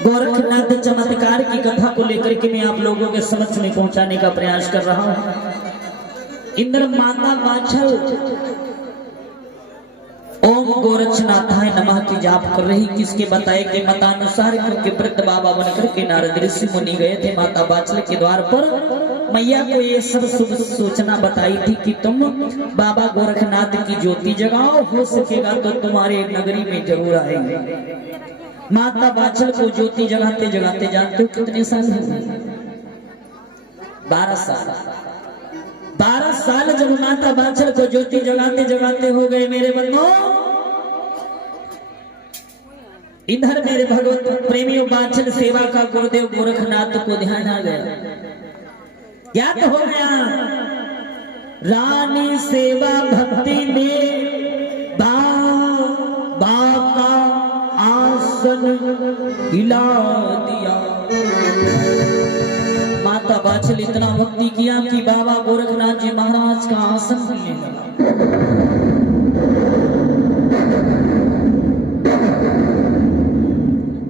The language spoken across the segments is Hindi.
गोरखनाथ चमत्कार की कथा को लेकर के मैं आप लोगों के समक्ष में पहुंचाने का प्रयास कर रहा हूं। इंद्र माता बाछल ओम गोरक्षनाथाय नमः की जाप कर रही। किसके बताए के मतानुसार, क्योंकि वृद्ध बाबा बनकर के नारद ऋषि मुनि गए थे माता बाछल के द्वार पर। मैया को ये सब शुभ सूचना बताई थी कि तुम बाबा गोरखनाथ की ज्योति जगाओ, हो सकेगा तो तुम्हारे नगरी में जरूर आएंगे। माता बाछल को ज्योति जगाते जगाते जानते हो कितने साल हुए? 12 साल। 12 साल जब माता बाछल को ज्योति जगाते जगाते हो गए मेरे बंधुओं, इधर मेरे भगवत प्रेमियों बाछल सेवा का गुरुदेव गोरखनाथ को ध्यान आ गया। क्या तो हो गया? रानी सेवा भक्ति ने बाबा आसन हिला दिया। माता बाछल इतना भक्ति किया कि बाबा गोरखनाथ जी महाराज का आसन हिलने लगा।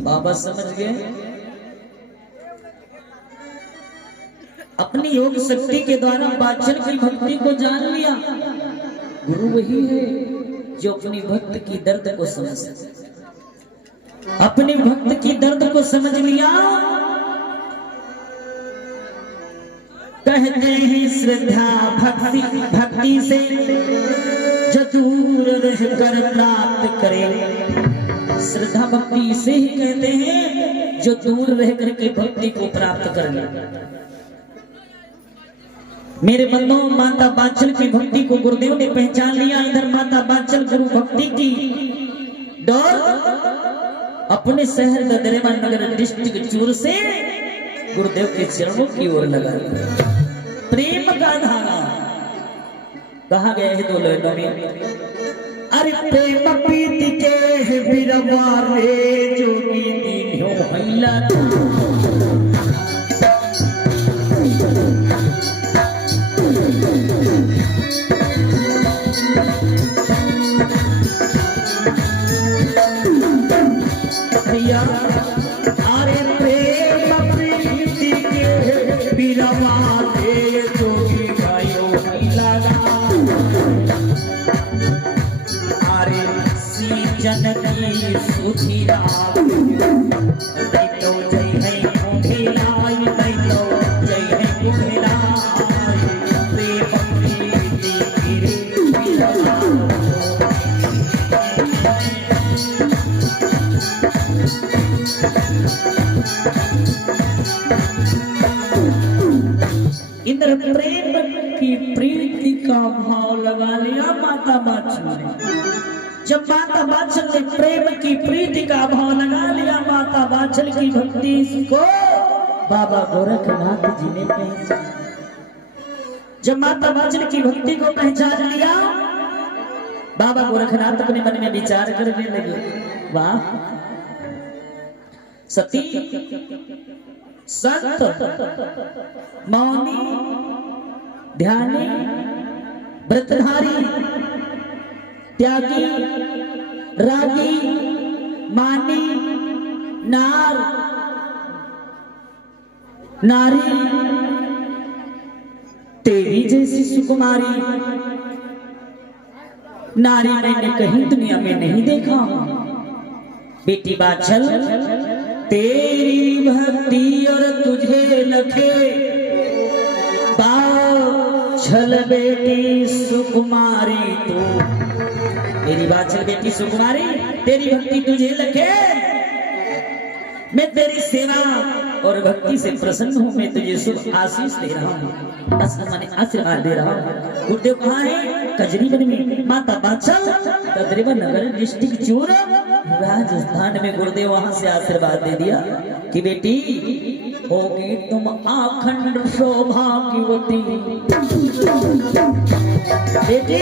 बाबा समझ गए, अपनी योग शक्ति के द्वारा बाछल की भक्ति को जान लिया। गुरु वही है जो अपनी भक्त की दर्द को समझ, अपने भक्त की दर्द को समझ लिया। कहते हैं श्रद्धा भक्ति से जो दूर रहकर प्राप्त करे। श्रद्धा भक्ति से ही कहते हैं जो दूर रह करके भक्ति को प्राप्त कर ले। मेरे बंधुओं, माता बाछल की भक्ति को गुरुदेव ने पहचान लिया। इधर माता बाछल गुरु भक्ति की डोर अपने शहर ददरेवा नगर डिस्ट्रिक्ट चूर से गुरुदेव के चरणों की ओर लगा। प्रेम का धागा कहा गया है 2 लाइनों में। अरे प्रेम प्रीति के बिरवारे जोगी दीन्यो हैला। अरे प्रेम प्रीति के बिरवारे जोगी गायो हैला। अरे सीजन की सुधिरा तो जय है कुंढेलाई, तो जय है कुंढेलाई। प्रेम प्रीति के बिरवारे इंद्र प्रेम की प्रीति का भाव लगा लिया माता बाछल ने। जब माता बाछल ने प्रेम की प्रीति का भाव लगा लिया, माता बाछल की भक्ति को बाबा गोरखनाथ जी ने पहचान। जब माता बाछल की भक्ति को पहचान लिया, बाबा गोरखनाथ अपने मन में विचार करने लगे, वाह सती संत मौनी ध्यानी व्रतधारी त्यागी रागी मानी नारी तेरी जैसी सुकुमारी नारी मैंने कहीं दुनिया में नहीं देखा। बेटी बाछल तेरी भक्ति और तुझे लखे बाछल बेटी सुकुमारी तू। मेरी बाछल बेटी सुकुमारी तेरी भक्ति तुझे लखे। मैं तेरी सेवा और भक्ति से प्रसन्न हूँ। मैं तुझे शुभ आशीष दे रहा हूँ, आशीर्वाद दे रहा हूँ। गुरुदेव कहाँ है? कजरीवन में। माता बाछल ददरेवा नगर डिस्ट्रिक्ट चूर राजस्थान में। गुरुदेव वहां से आशीर्वाद दे दिया कि बेटी होगी तुम अखंड सौभाग्यवती। बेटी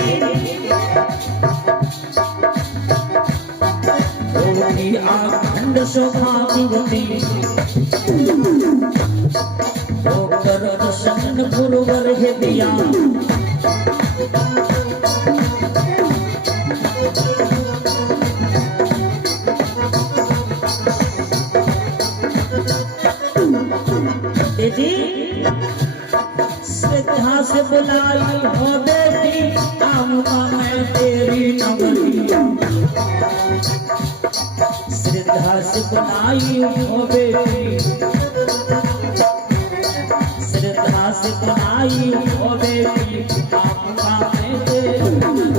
होगी अखंड सौभाग्यवती। होकर दर्शन गुरुवर है दिया। बेटी श्रद्धा से बुलाई हो बेटी, आऊंगा मैं तेरी नगरी। श्रद्धा से बुलाई हो बेटी, श्रद्धा से बुलाई हो बेटी, आऊंगा मैं तेरी नगरी।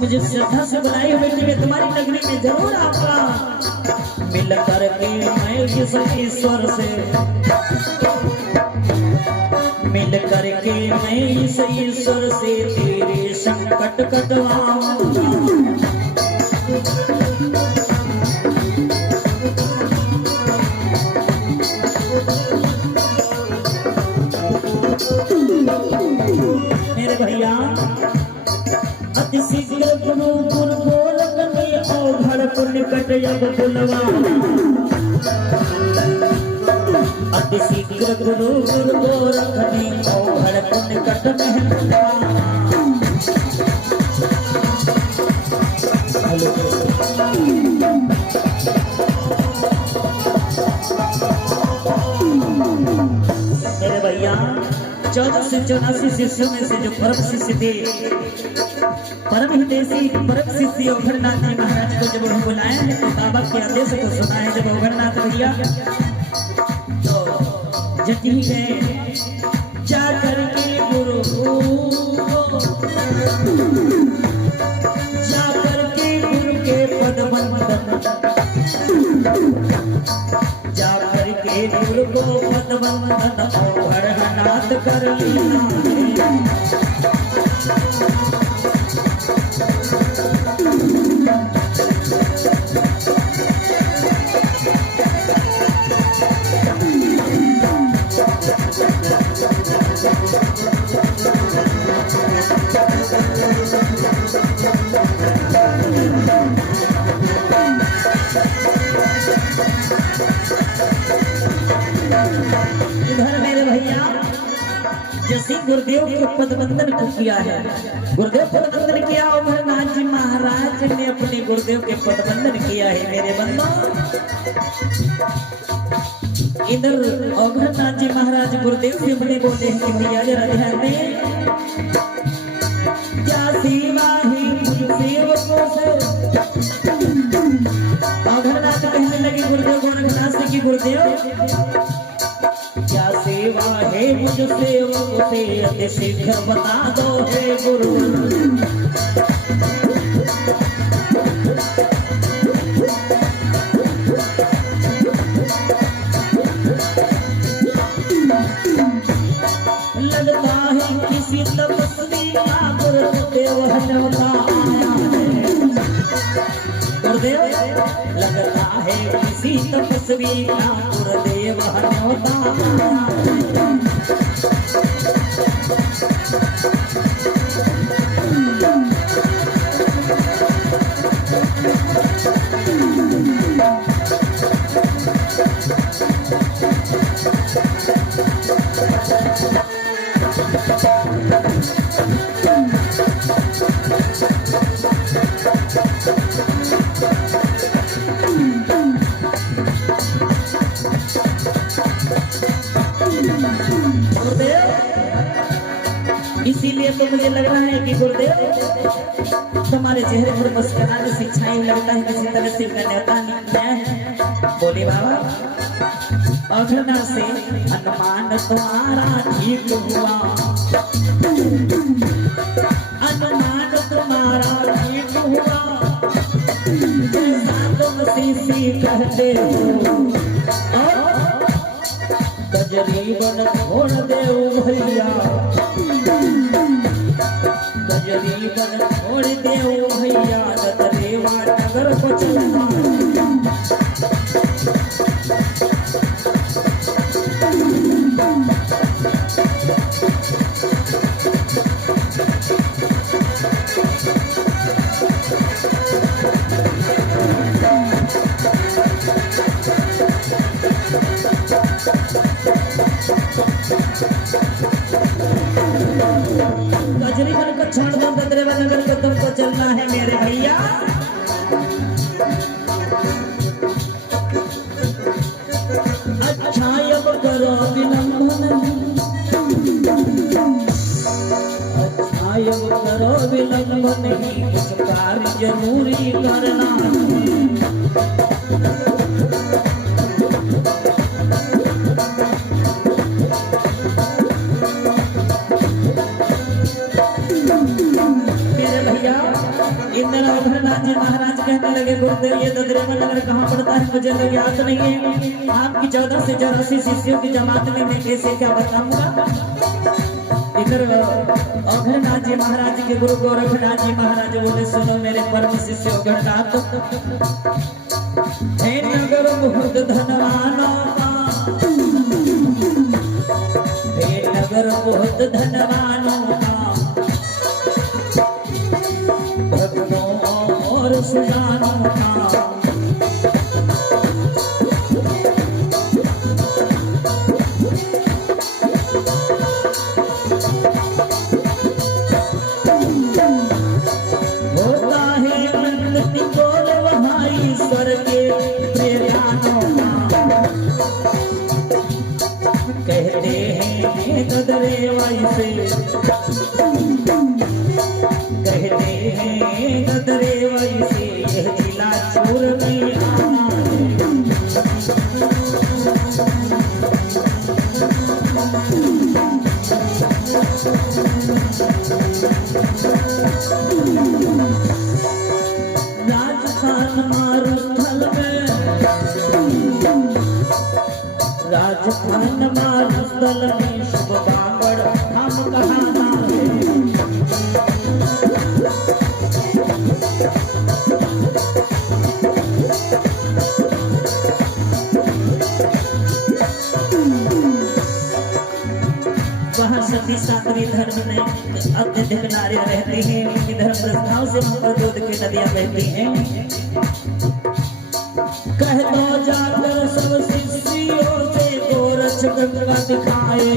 मुझे श्रद्धा से बुलाई हो बेटी, मैं तुम्हारी नगरी में जरूर आऊंगा। मिल करके मैं इस ईश्वर से, मिल करके मैं इस ईश्वर से तेरे संकट कटवाऊंगा। मेरे भैया अति शीघ्र गुरु गुरु गोलक में औघड़ को निकट अब बुलवा। अति शीघ्र गुरु गुरु गोलक में औघड़ को निकट में बुलवा। मेरे भैया 14 से 84 शिष्यों में से जो परम शिष्य थे, परम हितैषी परम शिष्य औघड़नाथ जी महाराज को जब उन्हें बुलाया है तो बाबा के आदेश को सुना है। जब औघड़नाथ भैया तो जटी गए जा करके गुरु, जा करके गुरु के पद वंदन, जा करके गुरु को पद वंदन औघड़नाथ कर लिया। इधर मेरे भैया जैसे गुरुदेव के पदवंदन को किया है, गुरुदेव पदवंदन किया, औघड़नाथ जी महाराज ने अपने गुरुदेव के पदवंदन किया है। मेरे बंधु इधर औघड़नाथ जी महाराज गुरुदेव से अपने बोले हैं कि भैया जरा ध्यान दें, क्या सेवा है मुझ सेवकों से। औघड़नाथ कहने लगे गुरुदेव गोरखनाथ से कि गुरुदेव क्या सेवा है मुझ सेवकों से, अति शीघ्र बता दो हे गुरु। लगता है किसी तपस्वी का गुरुदेव हनवता आया है। गुरुदेव लगता है किसी तपस्वी का गुरुदेव हनवता आया है। इसीलिए तो मुझे लग रहा है कि गुरुदेव तुम्हारे चेहरे पर मुस्कुराने से छाई लगता है किसी तरह से न्योता निकला है। बोले बाबा औघड़नाथ से अनुमान तुम्हारा ठीक हुआ, अनुमान तुम्हारा ठीक हुआ, जैसा तुम सीसी कहते हो कजरी बन छोड़ दे भैया, कजरी बन छोड़ दे भैया, दतरेवा नगर को चलना। छोड़ दो ददरेवा नगर को, तुमको चलना है मेरे भैया। अच्छा अब करो विलंबन, अच्छा अब करो विलंबन, कुछ कार्य जरूरी करना। इंदिरा उधरनाथ जी महाराज कहने लगे गुरुदेव ये ददरेवा नगर कहाँ पड़ता है मुझे तो याद नहीं है। आपकी 14 से 84 शिष्यों की जमात में मैं कैसे क्या बताऊंगा। इधर उधरनाथ जी महाराज के गुरु गोरखनाथ जी महाराज बोले सुनो मेरे परम शिष्य उधरनाथ, हे नगर बहुत धनवानों का, हे नगर बहुत धनवानों का, और सुजानों का, होता है उन्नति बोल वहाँ ईश्वर के प्रेरणों का। कहते हैं ददरेवा से, कहते हैं ददरेवा से यह जिला चूर में आना राजस्थान मारुस्थल में, राजस्थान मारुस्थल में शुभ बांगड़ हम कहाना है। वहाँ सती सातवीं धर्म में अत्यधिक नारी रहती हैं, उनकी धर्म प्रस्थाओं से वहाँ पर दूध की नदियां बहती हैं। कह दो जाकर सब शिष्यों से गोरक्ष गंगा दिखाए,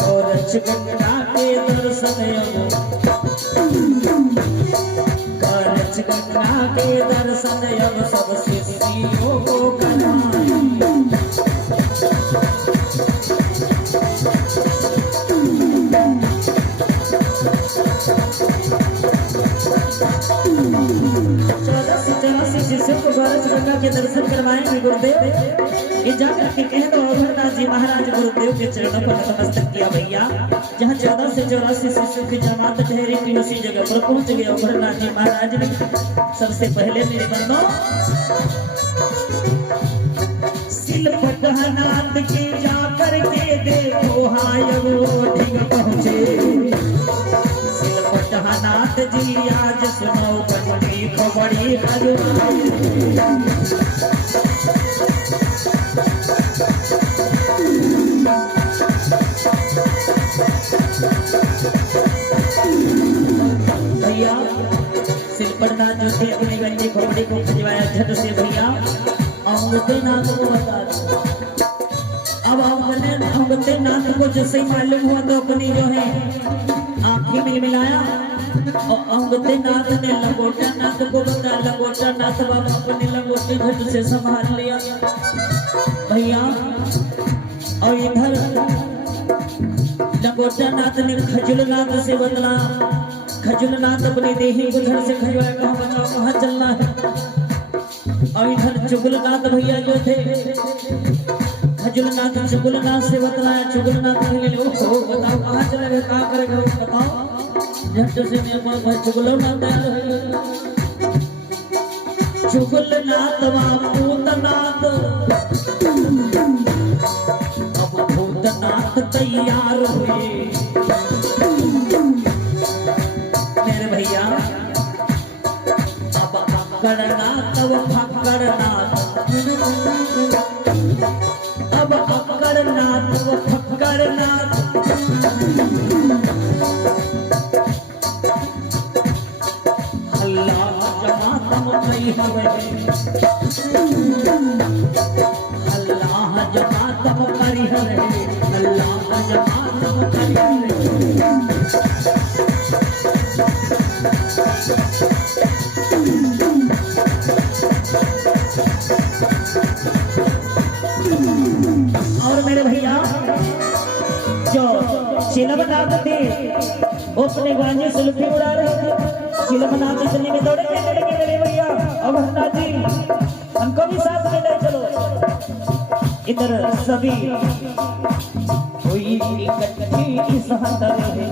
गोरक्ष गंगा के दर्शन, गोरक्ष गंगा के दर्शन अब सब शिष्यों को कराए। शिष्यों को गोरक्ष गंगा के दर्शन करवाएंगे गुरुदेव। ये जाकर के कह दो उधरनाथ जी महाराज गुरुदेव के चरणों पर नतमस्तक किया भैया। जहाँ 14 से 84 शिष्यों की जमात ठहरी थी उसी जगह पर पहुंच गए उधरनाथ जी महाराज ने। सबसे पहले मेरे बंदो शिल्पनाथ की जाकर के देखो हाय वो ठीक पहुंचे। शिल्पनाथ जी आज सुनो बड़ी खबड़ी हलवाई। भैया शिल्पनाथ जो थे अपनी गंजी खोपड़ी को खजवाया झट से भैया अंगतेनाथ को बता दो। अब अंगतेनाथ को जैसे ही मालूम हुआ तो अपनी जो है आंखें मिलाया और अंगतेनाथ ने लंगोटा नाथ को बता। लंगोटा नाथ बाबा अपनी लंगोटी झट से संभाल लिया भैया। और इधर लंगोटा नाथ ने खजुलनाथ से बदला। खजुलनाथ अपनी देही को घर से खजवाया, कहाँ बताओ कहाँ चलना है। और इधर चुगलनाथ भैया जो थे खजुलनाथ चुगलनाथ से बतलाया। चुगलनाथ बताओ कहाँ चलेगा कहाँ करेगा बताओ। झट से चुगलनाथ चुगलनाथ भूतनाथ अब भूतनाथ तैयार हुए मेरे भैया। अब अकड़नाथ अब फकड़नाथ, अब अकड़नाथ अब फकड़नाथ। अल्लाह जमातम कई हवे, अल्लाह जमातम करी हवे, अल्लाह जमातम करी हवे। चिलमनाथ थे वो अपने गांजे सुल्फी उड़ा रहे थे। चिलमनाथ चलने में दौड़े कहने लगे मेरे भैया अमरनाथ जी हमको भी साथ में ले चलो। इधर सभी कोई इकट्ठी सहतर है,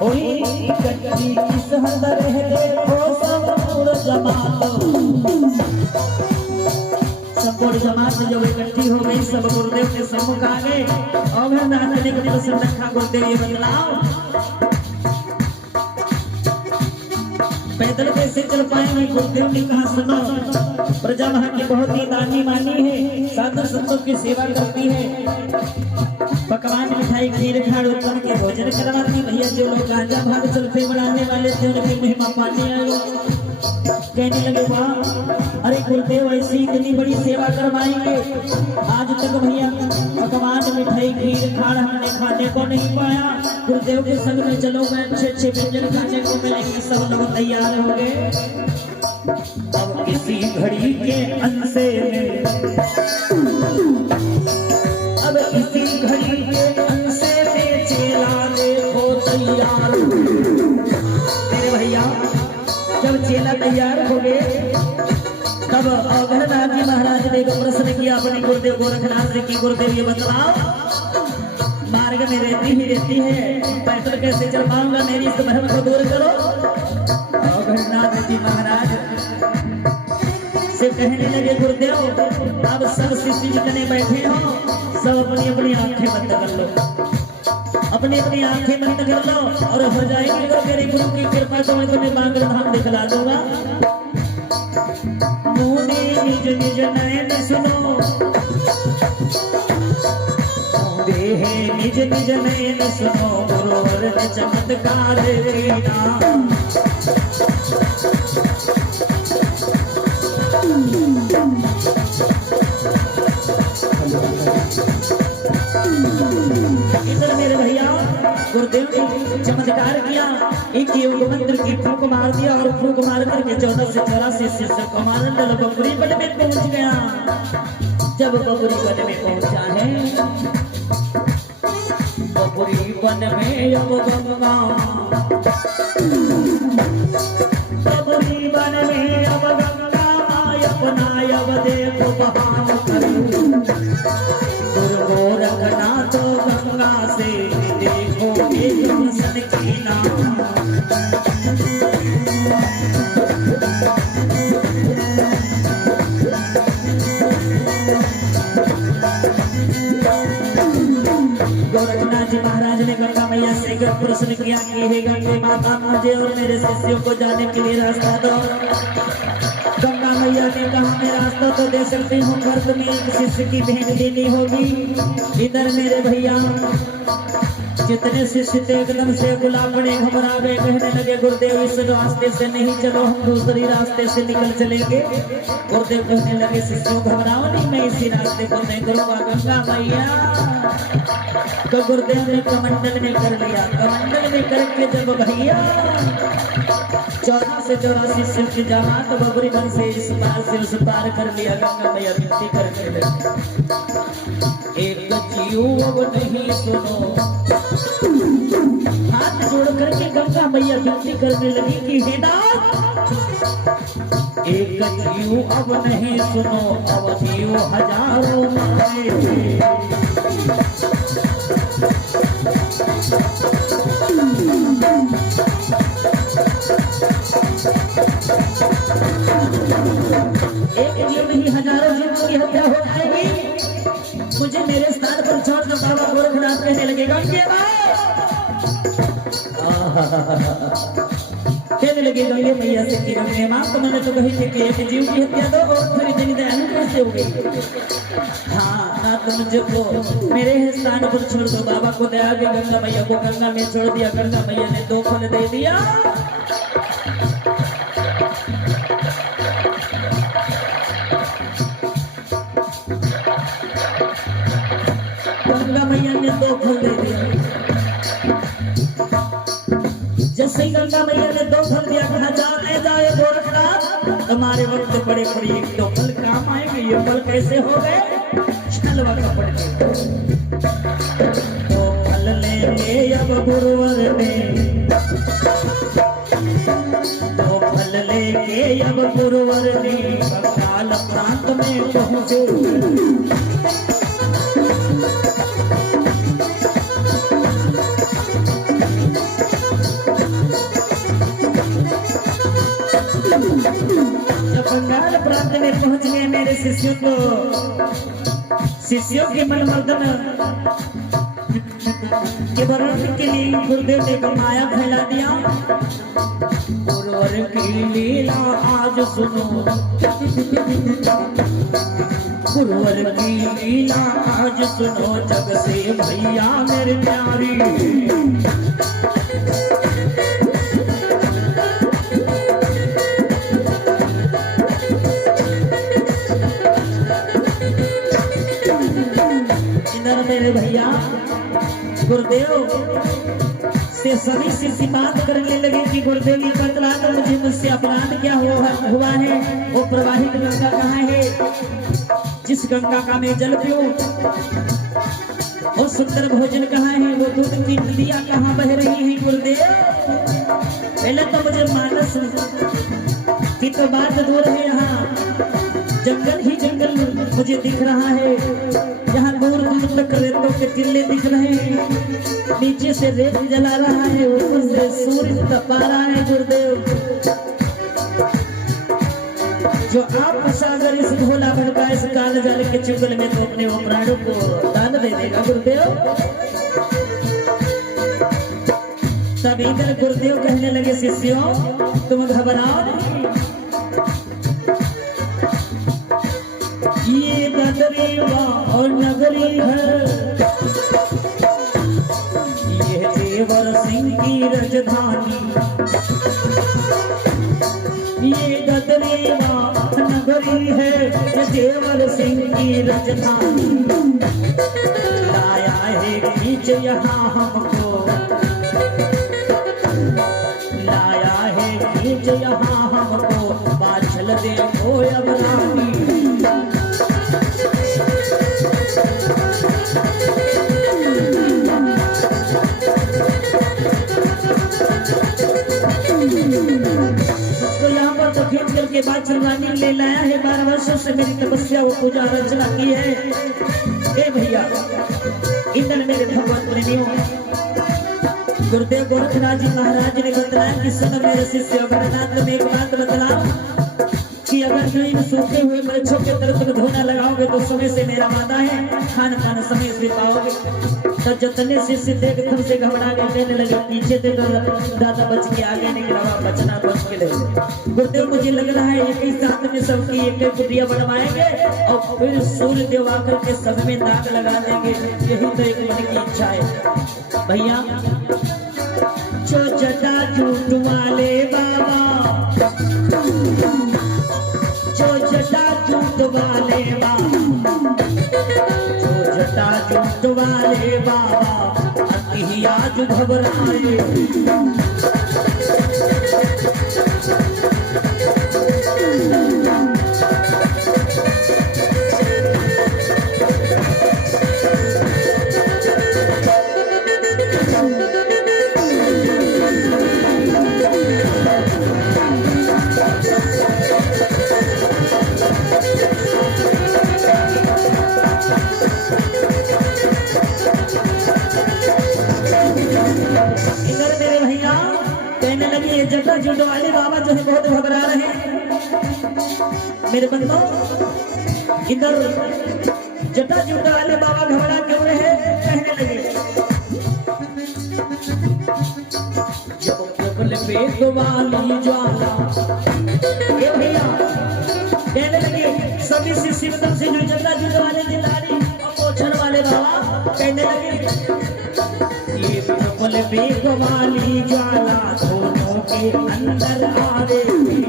कोई इकट्ठी सहतर है, देखो सब जमात संपूर्ण जमात जब इकट्ठी हो गई सब गुरुदेव के सम्मुख आ गए। अमरनाथ ने प्रसन्न रखा गुरुदेव ये बदलाव पैदल कैसे चल पाएंगे। गुरुदेव ने कहा सुनो प्रजा वहां की बहुत ही दानी मानी है, साधु संतों की सेवा करती है, पकवान मिठाई खीर खाड़ उत्तम के भोजन करवाती। भैया जो लोग गांजा भाग चलते बढ़ाने वाले थे उनकी महिमा पाने आए। कहने लगे वाह अरे गुरुदेव ऐसी इतनी बड़ी सेवा करवाएंगे, आज तक भैया पकवान मिठाई खीर खाड़ हमने खाने को नहीं पाया। गुरुदेव के संग में चलो मैं अच्छे अच्छे व्यंजन खाने को मिलेंगे। सब लोग तैयार हो गए। अब किसी घड़ी के अंसे में, अब इसी घड़ी के अंसे में चेला देखो तैयार। मेरे भैया जब चेला तैयार हो गए तब अघरनाथ जी महाराज ने प्रश्न किया अपने गुरुदेव गोरखनाथ जी की गुरुदेव ये बतलाओ मार्ग में रहती ही रहती है, पैदल कैसे चल पाऊंगा, मेरी इस भ्रम को दूर करो। अघरनाथ जी महाराज से कहने लगे गुरुदेव अब सब शिष्य जितने बैठे हो सब अपनी अपनी आंखें बंद कर लो, अपनी अपनी आंखें बंद कर लो और हो जाएगी अगर मेरे गुरु की कृपा तो मैं बांगड़ धाम दिखला दूंगा। मुझे निज निज नयन सुनो, देहे निज निज नयन सुनो, गुरुवर ने चमत्कार कीना। इधर मेरे भैया गुरुदेव ने चमत्कार किया, एक योग मंत्र की फूंक मार दिया और फूंक मार करके 14 से 84 शिष्य कमांडल बबुरी वन में पहुंच गया। जब बबुरी वन में पहुंचा है, बबुरी वन में अब गंगा, बबुरी वन में अब गंगा अपना अब देखो बहाव करूं। गोरखनाथ गंगा से देखो एक हसन की नाम। गोरखनाथ जी महाराज ने गंगा मैया से प्रश्न किया कि हे गंगे माता मुझे और मेरे शिष्यों को जाने के लिए रास्ता दो। गंगा मैया ने कहा मैं रास्ता तो दे सकती हूँ पर तुम्हें एक शिष्य की भेंट देनी होगी। इधर मेरे भैया जितने शिष्य थे एकदम से गुलाबड़े घबरा गए, कहने लगे गुरुदेव इस रास्ते से नहीं चलो हम दूसरी रास्ते से निकल चलेंगे। गुरुदेव कहने लगे शिष्यों घबराओ नहीं, मैं इसी रास्ते को तय करूंगा। गंगा मैया तो गुरुदेव ने कमंडल में कर लिया, कमंडल में करके जब भैया 14 से 84 शिष्य की जमात बबुरी वन से इस पार से उस पार कर लिया। गंगा मैया विनती करने लगी एक जीव अब नहीं सुनो, हाथ जोड़ करके गंगा मैया विनती करने लगी कि हे नाथ एक जीव अब नहीं सुनो, अब जीव हजारों मारे। एक जीव नहीं हजारों जीवों की हत्या हो जाएगी। मुझे मेरे स्थान पर छोड़ दो। बाबा गोरखनाथ कहने लगे गंगे कहने लगे गंगे मैया से कि गंगे माँ तुमने तो कही थी कि एक जीव की हत्या दो और फिर इतनी दयालु कैसे हो गई। हाँ ना तुम मुझको मेरे स्थान पर छोड़ दो। बाबा को दया के गंगा मैया को गंगा में छोड़ दिया। गंगा मैया ने 2 फल दे दिया। गंगा मैया ने 2 फल दे दिया। जैसे गंगा मैया ने 2 फल दिया, कहा जाए गोरखनाथ तुम्हारे वक्त बड़े बड़े 1-2 फल काम आएंगे। ये फल कैसे हो गए? छलवा कपड़ के अब गुरुवर ने, तो फल लेके अब गुरुवर ने बंगाल प्रांत में पहुंचे। जब बंगाल प्रांत में पहुंच गए मेरे शिष्यों के मनमर्दन के वर्ण के लिए गुरुदेव ने माया फैला दिया। गुरुवर की लीला आज सुनो, गुरुवर की लीला आज सुनो, जग से भैया मेरे प्यारी। मेरे भैया गुरुदेव से सभी शिष्य बात करने लगे कि गुरुदेव जी बतला दो मुझे, मुझसे अपराध क्या हुआ है, वो प्रवाहित गंगा कहाँ है, जिस गंगा का मैं जल पीऊं, वो सुंदर भोजन कहाँ है, वो दूध की नदियां कहाँ बह रही हैं। गुरुदेव पहले तो मुझे मानस की तो बात दूर है, यहाँ जंगल ही जंगल मुझे दिख रहा है, यहाँ दूर दूर तक रेतों के टिल्ले दिख रहे हैं, नीचे से रेत जला रहा है, ऊपर से सूर्य तपा रहा है। गुरुदेव जो आप सागर इस भोला भड़का इस काल जल के चुगल में तो अपने वो प्राणों को दान दे देगा। गुरुदेव तभी कर गुरुदेव कहने लगे शिष्यों तुम घबराओ नहीं, ये नगरी और नगरी है, ये देवर सिंह की राजधानी, ये गदरी नगरी है, ये देवर सिंह की राजधानी। लाया है बीच यहाँ हमको, लाया है बीच यहाँ हमको, बाछल देखो अब रानी। तो यहाँ पर तो खींच करके बाद चलवानी ले लाया है, 12 वर्षों से मेरी तपस्या वो पूजा अर्चना की है। हे भैया इंदन मेरे भगवत प्रेमियों, गुरुदेव गोरखनाथ जी महाराज ने बतलाया कि सुन मेरे शिष्य अमरनाथ में एक बात बतला कि अगर कहीं सूखे हुए वृक्षों के तरफ तुम धोना लगाओगे तो समय से मेरा वादा है खान पान समय से पाओगे। तो जितने शिष्य देख तुमसे घबरा के कहने लगे पीछे थे तो दादा बच के आगे निकला, बचना बच के ले। गुरुदेव मुझे लग रहा है एक ही साथ में सबकी एक एक कुटिया बनवाएंगे और फिर सूर्य देव आकर के सब में दाग लगा देंगे, यही तो एक मन की इच्छा है। भैया जो जटा झूठ वाले बाबा, जो जटा झूठ वाले बाबा, जो जटा झूठ वाले बाबा, अति आज घबराए। जटा झूठ वाले बाबा जो है बहुत घबरा रहे हैं। मेरे बंधुओं इधर जटा झूठ वाले बाबा घबरा क्यों रहे, कहने लगे जब प्रबल वेग वाली ज्वाला, ये भैया कहने लगे सभी शिष्य से जो जटा झूठ वाले दिलारी और पोछन वाले बाबा कहने लगे ये प्रबल वेग वाली ज्वाला दोनों के अंदर आ रही।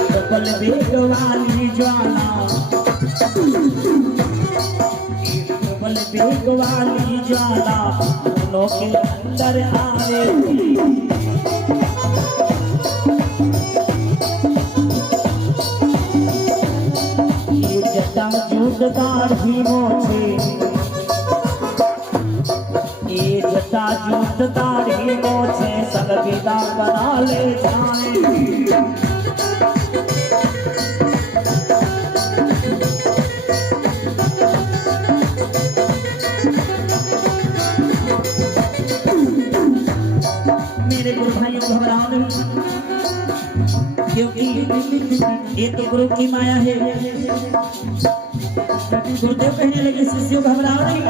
प्रबल वेग वाली ज्वाला, केवल वेग वाली ज्वाला दोनों के अंदर आवेगी। ये जटा जूट दाढ़ी मोछे, ये जटा जूट दाढ़ी मोछे सलगीदा बना ले जाएगी। मेरे गुरु भाइयों घबराओ नहीं, क्योंकि ये तो गुरु की माया है। गुरुदेव कहने लगे शिष्यों घबराओ नहीं,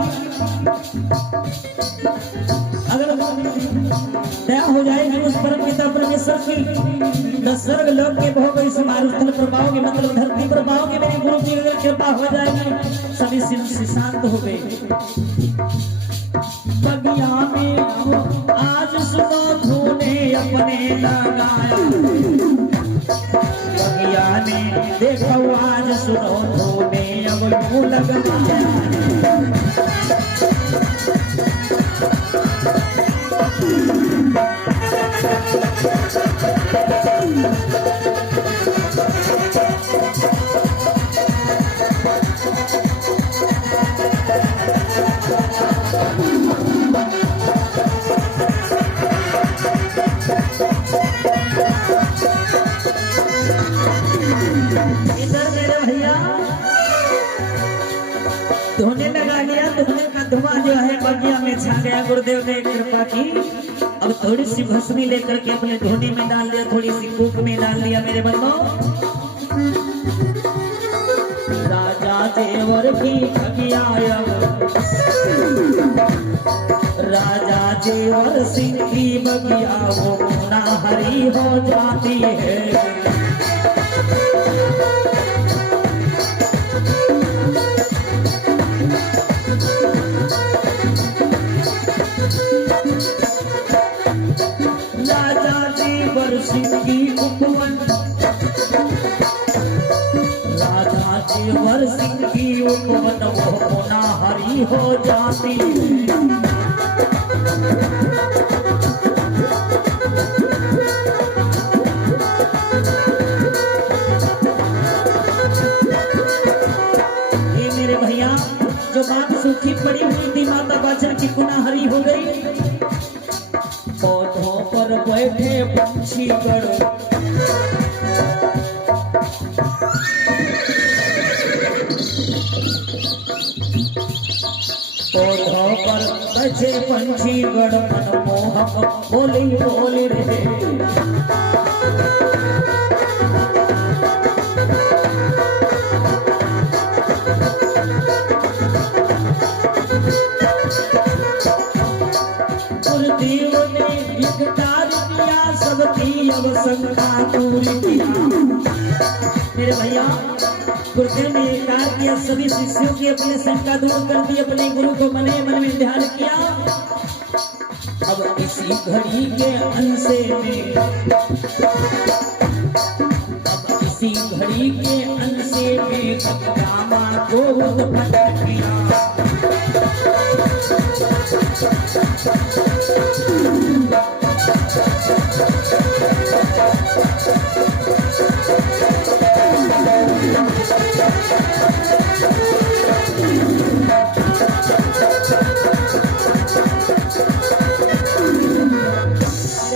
अगर दया हो जाएगी उस परम पिता परमेश्वर की तो स्वर्ग लोक के भोग इस मारुस्थल पर पाओगे, मतलब धरती पर पाओगे। मेरे गुरु की अगर कृपा हो जाएगी सभी से शांत हो गए। बगिया में आज सुनो धूने अपने लगाया, बगिया में देखो आज सुनो धूने अब लू लगवाया। इधर मेरे भैया धोने लगा लिया, धोने का धुआं जो है बगिया में छा गया। गुरुदेव ने कृपा की, अब थोड़ी सी भस्मी लेकर के अपने धोने में डाल दिया, थोड़ी सी कूक में डाल दिया। मेरे बंधो राजा देवर की बगिया, राजा देवर सिंह की बगिया वो ना हरी हो जाती है। राजा देवर सिंह की उपवन, राजा देवर सिंह की उपवन वो ना हरी हो जाती है। ये मेरे भैया जो बात सूखी पड़ी हुई थी माता बाचन की पुनः हरी हो गई। पौधों पर बैठे पंछीगण, पौधों पर बैठे पंछीगण मनमोहक बोली बोली रहे। गुरुदेव ने इकरार किया सबकी अब शंका दूर किया। मेरे भैया गुरुदेव ने इकरार किया, सभी शिष्यों की अपने शंका दूर कर दी, अपने गुरु को मने मन में ध्यान किया। अब इसी घड़ी के अंशे में, अब इसी घड़ी के अंशे में रामा को उत्पन्न किया।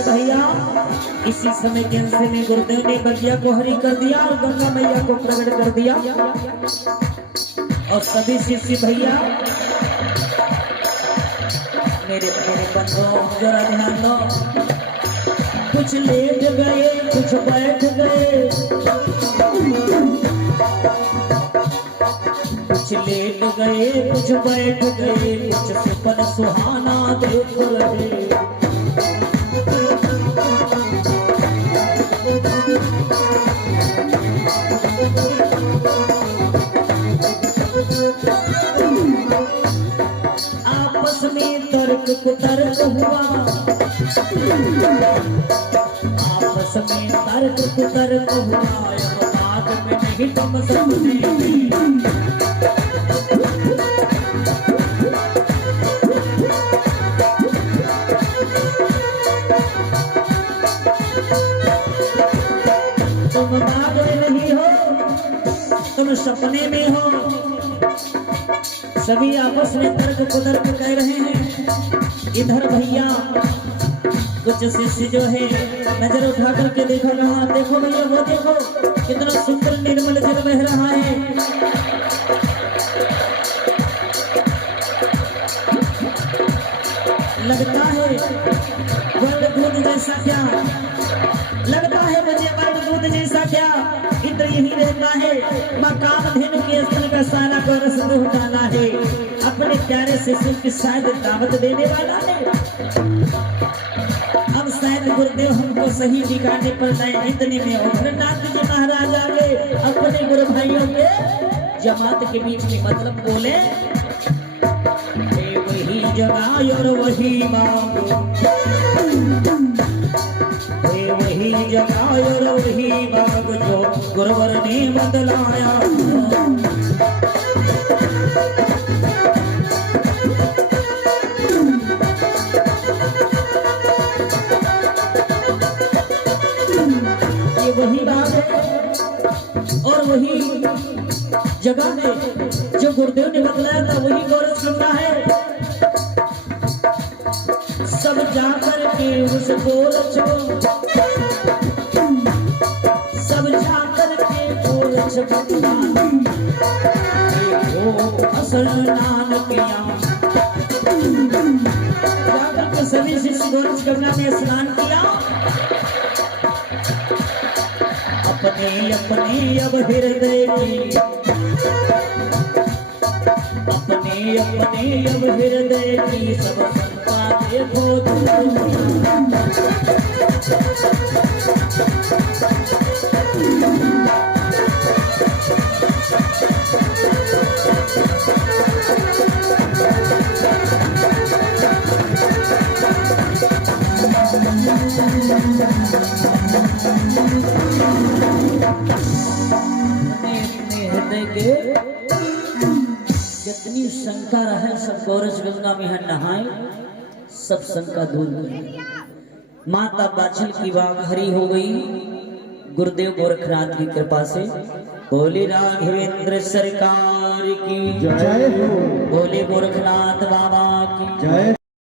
भैया इसी समय के अंश में गुरुदेव ने बगिया को हरी कर दिया और गंगा मैया को प्रकट कर दिया। और सभी शिष्य भैया मेरे बंधुओं जरा ध्यान दो, कुछ लेट गए कुछ बैठ गए, कुछ लेट गए कुछ बैठ गए, कुछ सुपन सुहाना देख रहे। आपस में तर्क कुतर्क हुआ, आपस में तर्क कुतर्क हुआ, बात में नहीं तुम समझे। भी हो, तुम सपने में हो, सभी आपस में तर्क कुतर्क कर रहे हैं। इधर भैया कुछ शिष्य जो है नजर उठा करके देखो, कहा देखो भैया वो देखो कितना सुंदर निर्मल जल बह रहा है। लगता है वर्ण दूध जैसा क्या, लगता है मुझे वर्ण दूध जैसा क्या, इंद्र यही रहता है, मकाम धेनु के स्तन का सारा को रस दूध डाला है, अपने प्यारे शिशु की शायद दावत देने वाला है। अब शायद गुरुदेव हमको सही ठिकाने पर लाए, इतने में उग्रनाथ जी महाराज आ गए, अपने गुरु भाइयों के जमात के बीच में मतलब बोले, वही जगाए और वही मांगो, वही जगाए और वही मांगो, जो गुरुवर ने बतलाया। ये वही बात है और वही जगह है जो गुरुदेव ने बतलाया था, वही गौरव करना है। सब जाकर के उस गोरज को, सब जाकर के गोरज असल नान किया, जाकर के सभी शिष्य गोरज गंगा में स्नान किया। अपने अपने अब हृदय की, अपने अपने अब हृदय की सब संता देखो, जितनी शंका रहे सब गौरज गंगा में नहाए, सब शंका दूर हुई। माता बाछल की वाग हरी हो गई गुरुदेव गोरखनाथ की कृपा से। बोले राघवेंद्र सरकार की जय हो, बोले गोरखनाथ बाबा की जय।